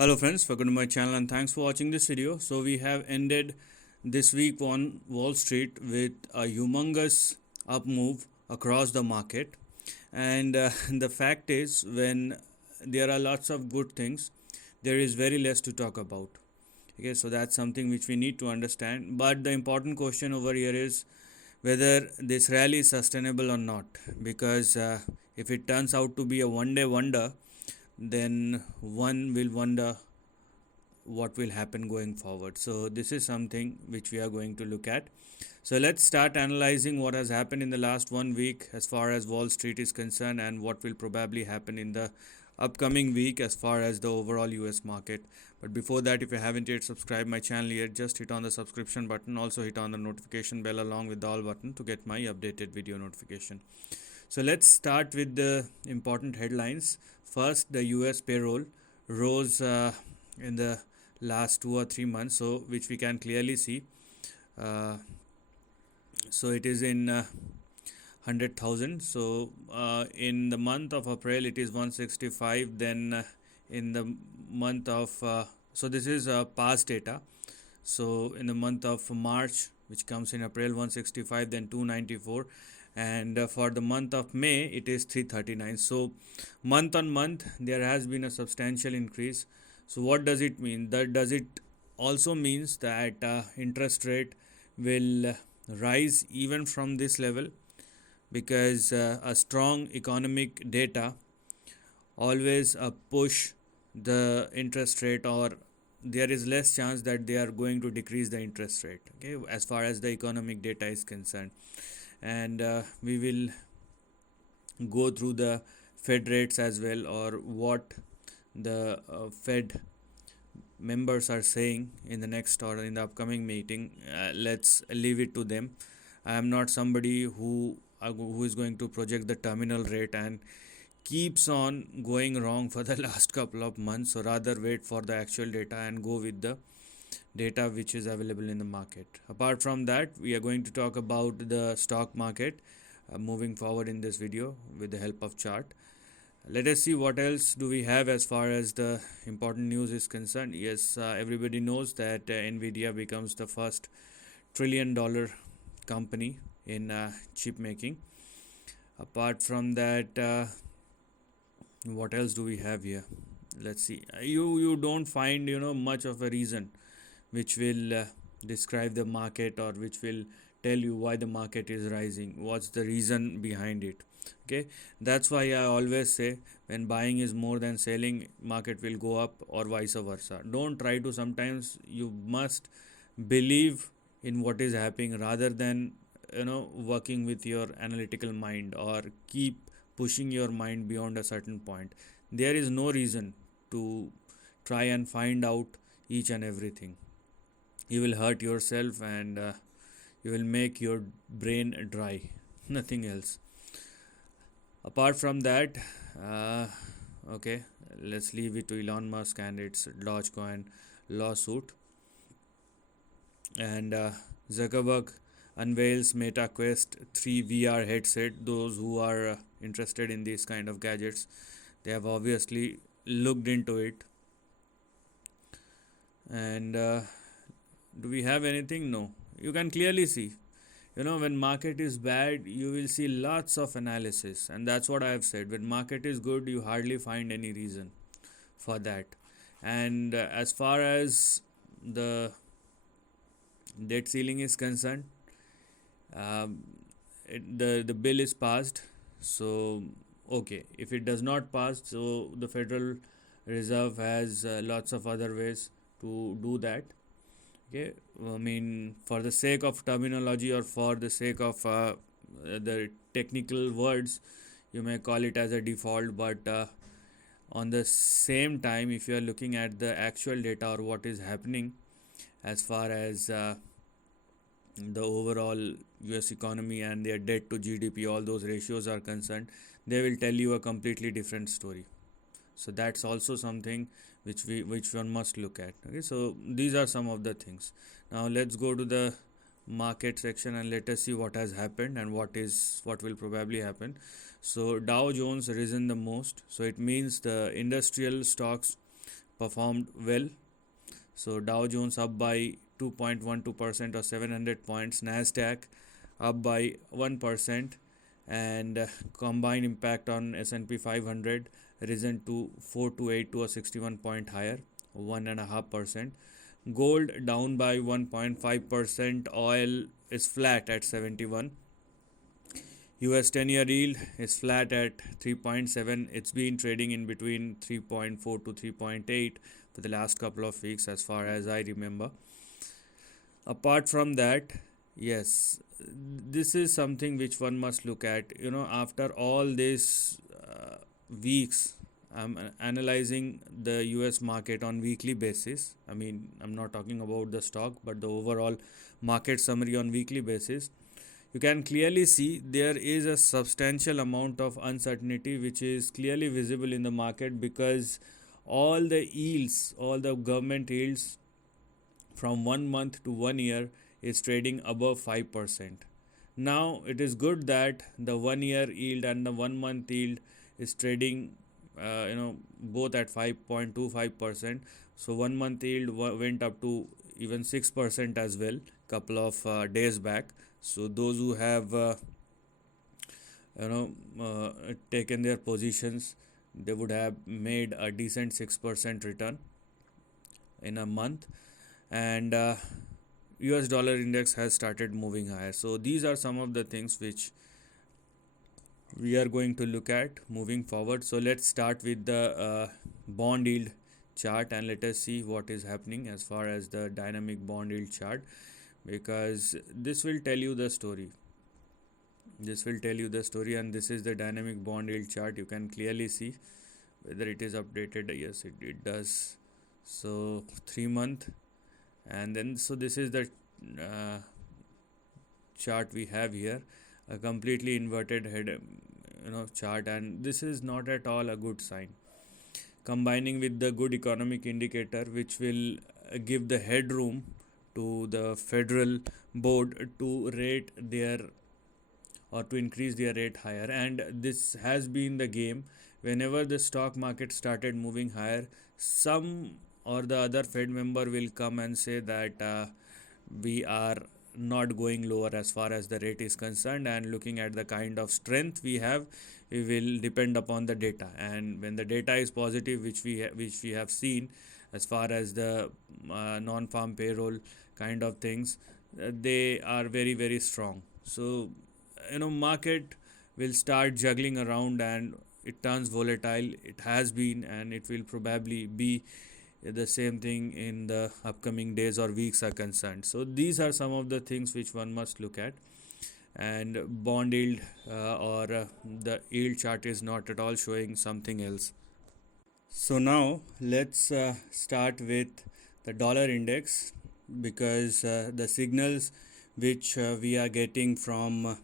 Hello friends, welcome to my channel and thanks for watching this video. So we have ended this week on Wall Street with a humongous up move across the market, and the fact is, when there are lots of good things, there is very less to talk about. Okay, so that's something which we need to understand, but the important question over here is whether this rally is sustainable or not, because if it turns out to be a one day wonder, then one will wonder what will happen going forward. So this is something which we are going to look at. So let's start analyzing what has happened in the last 1 week as far as Wall Street is concerned, and what will probably happen in the upcoming week as far as the overall US market. But before that, if you haven't yet subscribed my channel yet, just hit on the subscription button. Also hit on the notification bell along with the all button to get my updated video notification. So let's start with the important headlines. First, the US payroll rose in the last 2 or 3 months, so which we can clearly see. So it is in 100,000. So in the month of April it is 165. Then in the month of so this is past data. So in the month of March, which comes in April, 165, then 294, and for the month of May it is 339. So month on month there has been a substantial increase. So what does it mean? That does it also means that interest rate will rise even from this level, because a strong economic data always push the interest rate, or there is less chance that they are going to decrease the interest rate, okay, as far as the economic data is concerned. And we will go through the Fed rates as well, or what the Fed members are saying in the next or in the upcoming meeting. Let's leave it to them. I am not somebody who is going to project the terminal rate and keeps on going wrong for the last couple of months. So rather wait for the actual data and go with the data which is available in the market. Apart from that, we are going to talk about the stock market moving forward in this video with the help of chart. Let us see what else do we have as far as the important news is concerned. Yes, everybody knows that Nvidia becomes the first $1 trillion company in chip making. Apart from that, what else do we have here? Let's see. You don't find much of a reason which will describe the market, or which will tell you why the market is rising, what's the reason behind it. Okay, that's why I always say, when buying is more than selling, market will go up, or vice versa. Don't try to, sometimes you must believe in what is happening rather than working with your analytical mind, or keep pushing your mind beyond a certain point. There is no reason to try and find out each and everything. You will hurt yourself, and you will make your brain dry, nothing else. Apart from that, okay, let's leave it to Elon Musk and its Dogecoin lawsuit. And Zuckerberg unveils Meta Quest 3 VR headset. Those who are interested in these kind of gadgets, they have obviously looked into it. And do we have anything? No. You can clearly see, when market is bad, you will see lots of analysis, and that's what I have said. When market is good, you hardly find any reason for that. And as far as the debt ceiling is concerned, the bill is passed. So okay, if it does not pass, so the Federal Reserve has lots of other ways to do that. Okay, I mean, for the sake of terminology, or for the sake of the technical words, you may call it as a default, but on the same time, if you are looking at the actual data, or what is happening as far as the overall US economy and their debt to GDP, all those ratios are concerned, they will tell you a completely different story. So that's also something which one must look at. Okay, so these are some of the things. Now let's go to the market section and let us see what has happened and what will probably happen. So Dow Jones risen the most, so it means the industrial stocks performed well. So Dow Jones up by 2.12% or 700 points, NASDAQ up by 1%, and combined impact on S&P 500 risen to 4282 or 61 point higher, 1.5%. Gold down by 1.5%. Oil is flat at 71. US 10-year yield is flat at 3.7. It's been trading in between 3.4 to 3.8 for the last couple of weeks as far as I remember. Apart from that, yes, this is something which one must look at. After all these weeks, I'm analyzing the US market on weekly basis. I mean, I'm not talking about the stock, but the overall market summary on weekly basis. You can clearly see there is a substantial amount of uncertainty which is clearly visible in the market, because all the yields, all the government yields from 1 month to 1 year is trading above 5%. Now it is good that the 1 year yield and the 1 month yield is trading both at 5.25%. So 1 month yield went up to even 6% as well couple of days back. So those who have taken their positions, they would have made a decent 6% return in a month. And US dollar index has started moving higher. So these are some of the things which we are going to look at moving forward. So let's start with the bond yield chart, and let us see what is happening as far as the dynamic bond yield chart, because this will tell you the story. This will tell you the story, and this is the dynamic bond yield chart. You can clearly see whether it is updated. Yes, it does. So 3 month, and then so this is the chart we have here, a completely inverted head chart, and this is not at all a good sign. Combining with the good economic indicator, which will give the headroom to the federal board to rate their or to increase their rate higher. And this has been the game. Whenever the stock market started moving higher, some or the other Fed member will come and say that we are not going lower as far as the rate is concerned, and looking at the kind of strength we have, we will depend upon the data. And when the data is positive, which we have seen as far as the non-farm payroll kind of things, they are very, very strong. So market will start juggling around and it turns volatile. It has been, and it will probably be the same thing in the upcoming days or weeks are concerned. So these are some of the things which one must look at. And bond yield or the yield chart is not at all showing something else. So now let's start with the dollar index, because the signals which we are getting from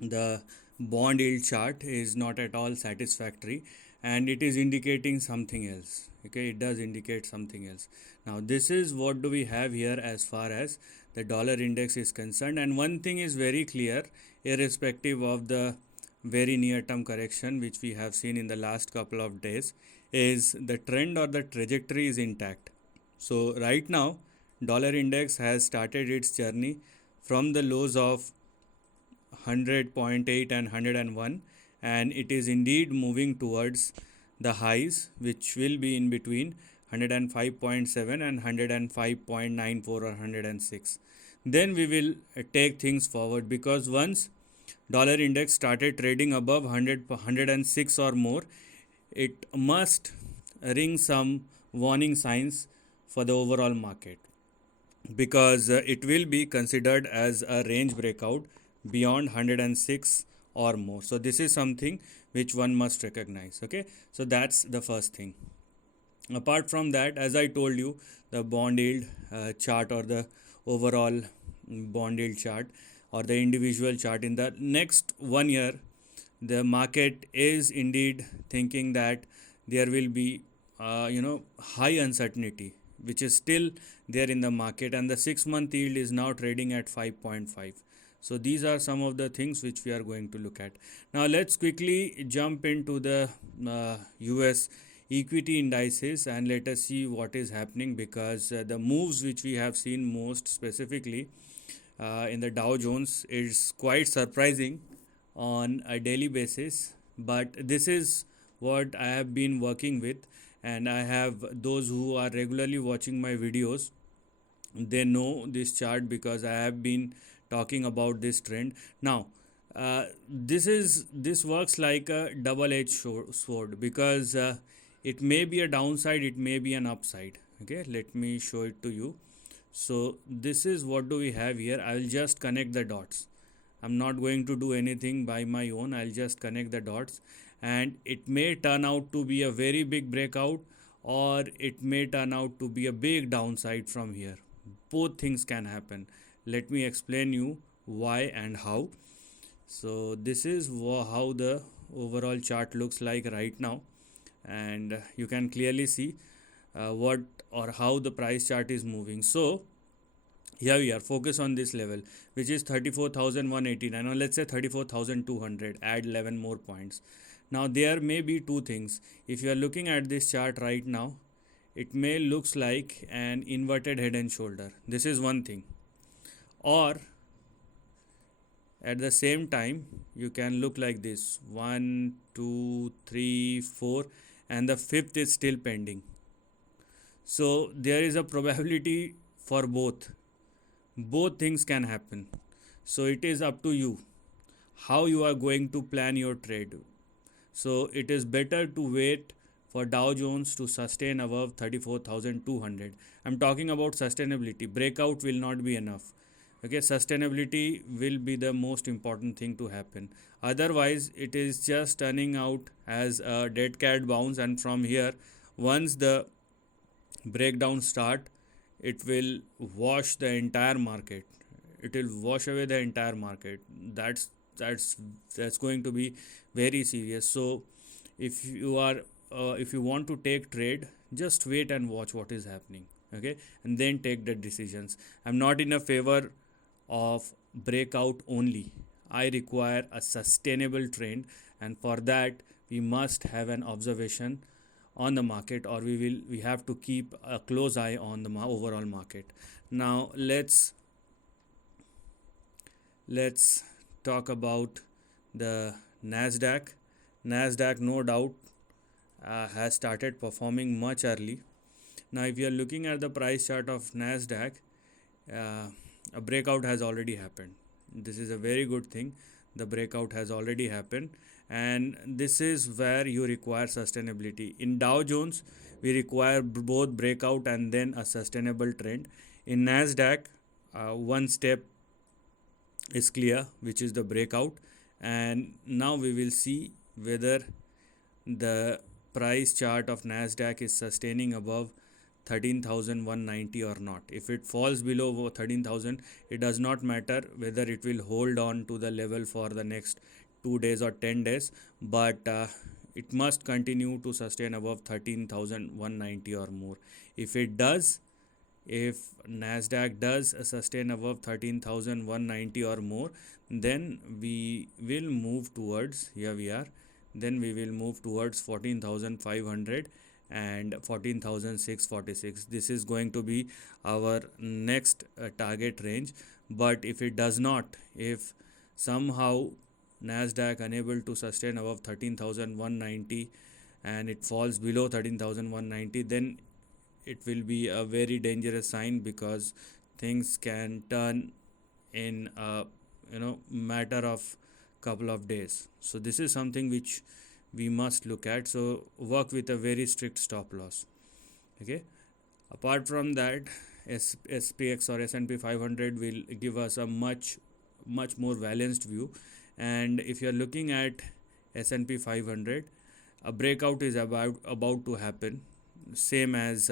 the bond yield chart is not at all satisfactory, and it is indicating something else. Okay, it does indicate something else. Now this is what do we have here as far as the dollar index is concerned. And one thing is very clear, irrespective of the very near term correction which we have seen in the last couple of days, is the trend or the trajectory is intact. So right now dollar index has started its journey from the lows of 100.8 and 101, and it is indeed moving towards the highs, which will be in between 105.7 and 105.94 or 106. Then we will take things forward, because once dollar index started trading above 106 or more, it must ring some warning signs for the overall market, because it will be considered as a range breakout beyond 106 or more. So this is something which one must recognize. Okay, so that's the first thing. Apart from that, as I told you, the bond yield chart or the overall bond yield chart or the individual chart, in the next 1 year, the market is indeed thinking that there will be high uncertainty which is still there in the market, and the 6-month yield is now trading at 5.5. So these are some of the things which we are going to look at. Now let's quickly jump into the US equity indices and let us see what is happening, because the moves which we have seen most specifically in the Dow Jones is quite surprising on a daily basis. But this is what I have been working with, and I have those who are regularly watching my videos, they know this chart because I have been talking about this trend. Now this works like a double-edged sword, because it may be a downside, it may be an upside. Okay, let me show it to you. So this is what do we have here. I will just connect the dots. I'm not going to do anything by my own. I'll just connect the dots, and it may turn out to be a very big breakout, or it may turn out to be a big downside from here. Both things can happen. Let me explain you why and how. So this is how the overall chart looks like right now, and you can clearly see what or how the price chart is moving. So here we are, focus on this level, which is 34,189, or let's say 34,200, add 11 more points. Now there may be two things. If you are looking at this chart right now, it may looks like an inverted head and shoulder. This is one thing. Or at the same time you can look like this, 1 2 3 4, and the fifth is still pending. So there is a probability for both things can happen. So it is up to you how you are going to plan your trade. So it is better to wait for Dow Jones to sustain above 34,200. I'm talking about sustainability. Breakout will not be enough. Okay, sustainability will be the most important thing to happen. Otherwise it is just turning out as a dead cat bounce, and from here, once the breakdown start, it will wash the entire market. It will wash away the entire market. That's going to be very serious. So if you are if you want to take trade, just wait and watch what is happening. Okay, and then take the decisions. I'm not in a favor of breakout only. I require a sustainable trend, and for that we must have an observation on the market, or we have to keep a close eye on the overall market. Now let's talk about the NASDAQ. No doubt has started performing much early. Now if you are looking at the price chart of NASDAQ, a breakout has already happened. This is a very good thing. The breakout has already happened, and this is where you require sustainability. In Dow Jones we require both breakout and then a sustainable trend. In NASDAQ, one step is clear, which is the breakout, and now we will see whether the price chart of NASDAQ is sustaining above 13,190 or not. If it falls below 13,000, it does not matter whether it will hold on to the level for the next 2 days or 10 days, but it must continue to sustain above 13,190 or more. If it does, if NASDAQ does sustain above 13,190 or more, then we will move towards, here we are, then we will move towards 14,500 and 14,646. This is going to be our next target range. But if it does not, if somehow NASDAQ unable to sustain above 13,190 and it falls below 13,190, then it will be a very dangerous sign, because things can turn in a matter of couple of days. So this is something which we must look at. So work with a very strict stop loss. Okay, apart from that, SPX or S&P 500 will give us a much more balanced view. And if you are looking at S&P 500, a breakout is about to happen, same as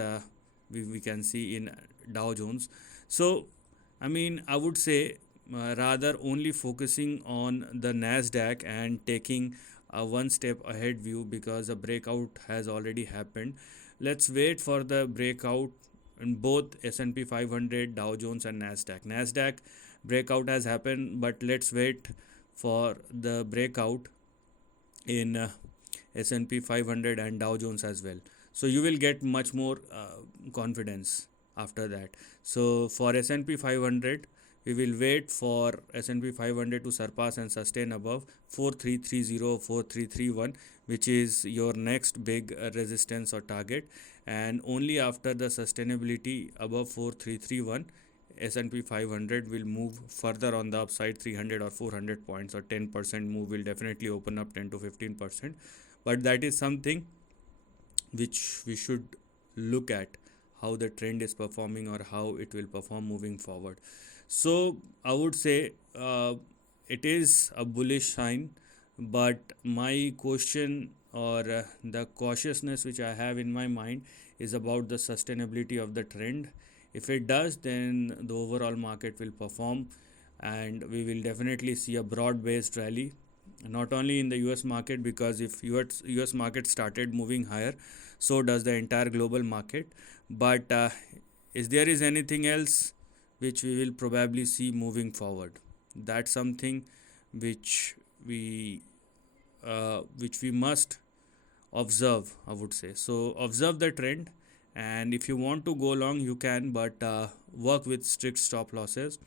we can see in Dow Jones. So I would say rather only focusing on the NASDAQ and taking a one step ahead view, because a breakout has already happened. Let's wait for the breakout in both S&P 500, Dow Jones and NASDAQ breakout has happened, but let's wait for the breakout in S&P 500 and Dow Jones as well. So you will get much more confidence after that. So for S&P 500, we will wait for S&P 500 to surpass and sustain above 4330, 4331, which is your next big resistance or target, and only after the sustainability above 4331, S&P 500 will move further on the upside. 300 or 400 points or 10% move will definitely open up 10 to 15%, but that is something which we should look at, how the trend is performing or how it will perform moving forward. So I would say it is a bullish sign, but my question or the cautiousness which I have in my mind is about the sustainability of the trend. If it does, then the overall market will perform and we will definitely see a broad based rally, not only in the US market, because if US market started moving higher, so does the entire global market. But is there is anything else which we will probably see moving forward? That's something which we must observe, I would say. So observe the trend, and if you want to go long you can, but work with strict stop losses,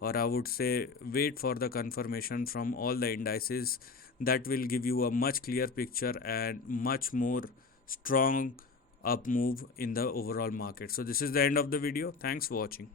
or I would say wait for the confirmation from all the indices. That will give you a much clear picture and much more strong up move in the overall market. So this is the end of the video. Thanks for watching.